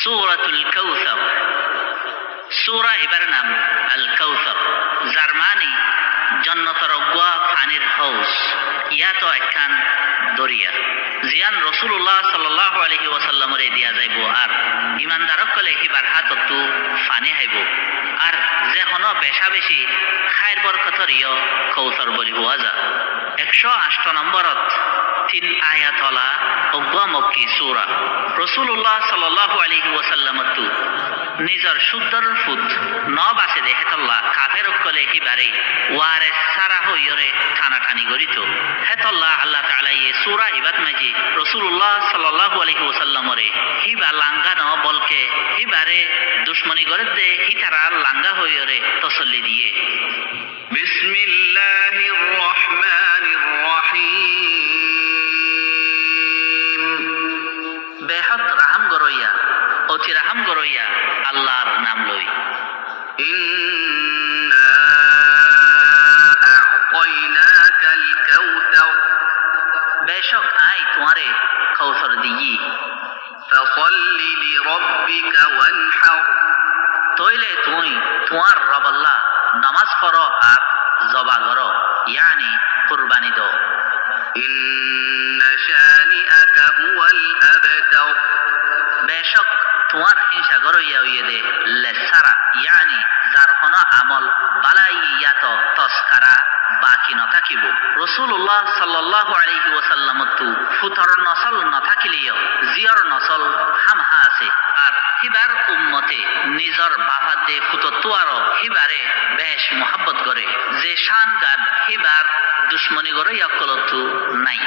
সূরাতুল কাউসার। সূরা এবার নাম আল কাউসার, যার মানে জন্নতর অগুয়া পানির হাউস। ইয়াতো একখান দরিয়া জিয়ান রসুল্লাহ সাল্লাল্লাহু আলাইহি ওয়াসাল্লামরে দিয়া যাইব, আর ইমানদারক কলে হিবার হাততো পানি হাইব, আর যে হন বেশা বেশি খায়ের বরকতর ইয় কৌসর বলি হওয়া যা। 108 নম্বরত 3 আয়াতলা অগুয়া মক্কি সূরা। রসুল্লাহ সাল্লাল্লাহু আলাইহি ওয়াসাল্লামতো নিজর শুদ্ধর ফুট ন বাসে দে হেতল্লা কাফের কলে হিবারে ওয়ারে সারা হইরে ঠানাঠানি গরিত হেতল্লা আল্লাহ তাআলা এই সূরা ইবাত মাজি রাসূলুল্লাহ সাল্লাল্লাহু আলাইহি ওয়াসাল্লামরে হিবা লাঙ্গা ন বলকে হিবারে দুশমনি গরে দে হিতারা লাঙ্গা হইরে তসল্লি দিয়ে। বিসমিল্লাহির রহমানির রহিম। বেহত রাহাম গরইয়া, অতি রাহাম গরইয়া আল্লাহর নাম লই। ইন্না আ'তাইনাকাল কাউসার। বেশক আই তোমারে কৌসর দিই। ফাসাল্লি লিরাব্বিকা ওয়ানহার। তইলে তুই তোমার রবল্লা নামাজ পড়ো আর জবা করো, ইয়ানি কুরবানি দো। ইন্না শানিআকা হুয়াল আবতার। বেশক তোমার হিংসা গরইয়া হইয়ে দে লেসারা, ইয়ানি যার কোন আমল বালাই ইয়াত তস্কারা বাকি ন থাকিব। রসুল্লাহ সাল্লাল্লাহু আলাইহি ওয়াসাল্লাম তু ফুতর নসল ন থাকিলেও জিয়র নসল হামহা আছে, আর হিবার উম্মতে নিজর বাফাত দে ফুতত্তু আর হিবারে বেশ মোহাব্বত করে, যে শান গান হিবার দুশ্মনী গরইয়া কলতু নাই।